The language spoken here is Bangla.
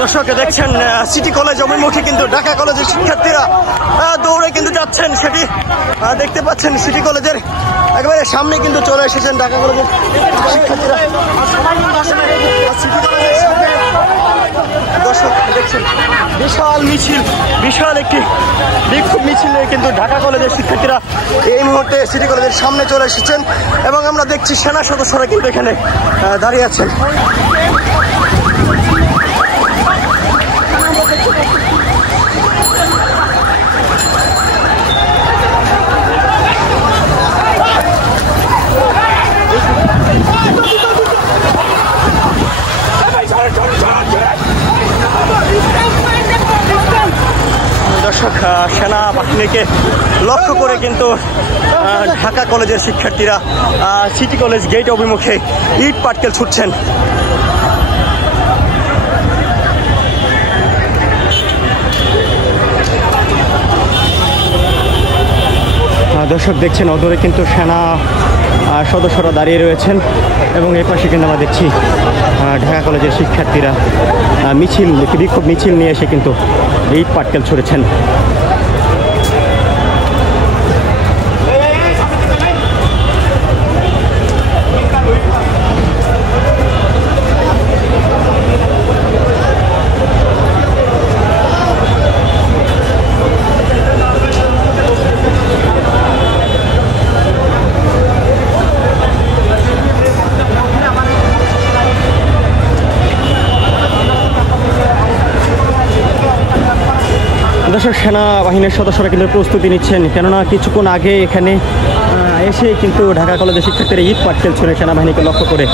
দর্শক দেখছেন সিটি কলেজ অভিমুখী কিন্তু ঢাকা কলেজের শিক্ষার্থীরা দৌড়ে কিন্তু যাচ্ছেন, সেটি দেখতে পাচ্ছেন। সিটি কলেজের একেবারে সামনে কিন্তু চলে এসেছেন ঢাকা কলেজের শিক্ষার্থীরা। দর্শক দেখছেন বিশাল মিছিল, বিশাল একটি বিক্ষোভ মিছিলে কিন্তু ঢাকা কলেজের শিক্ষার্থীরা এই মুহূর্তে সিটি কলেজের সামনে চলে এসেছেন এবং আমরা দেখছি সেনা সদস্যরা কিন্তু এখানে দাঁড়িয়ে আছেন। দর্শক সেনাবাহিনীকে লক্ষ্য করে কিন্তু ঢাকা কলেজের শিক্ষার্থীরা সিটি কলেজ গেট অভিমুখে ইট পাটকেল ছুটছেন। দর্শক দেখছেন অদূরে কিন্তু সেনা সদস্যরা দাঁড়িয়ে রয়েছেন এবং এই পাশে কিন্তু আমরা দেখছি ঢাকা কলেজের শিক্ষার্থীরা মিছিল, বিক্ষোভ মিছিল নিয়ে এসে কিন্তু ইট পাটকেল ছুড়েছেন। দর্শক সেনাবাহিনীর সদস্যরা কিন্তু প্রস্তুতি নিচ্ছেন, কেননা কিছুক্ষণ আগে এখানে এসে কিন্তু ঢাকা কলেজের শিক্ষার্থীরা ইট পাটকেল ছুড়ে সেনাবাহিনীকে লক্ষ্য করে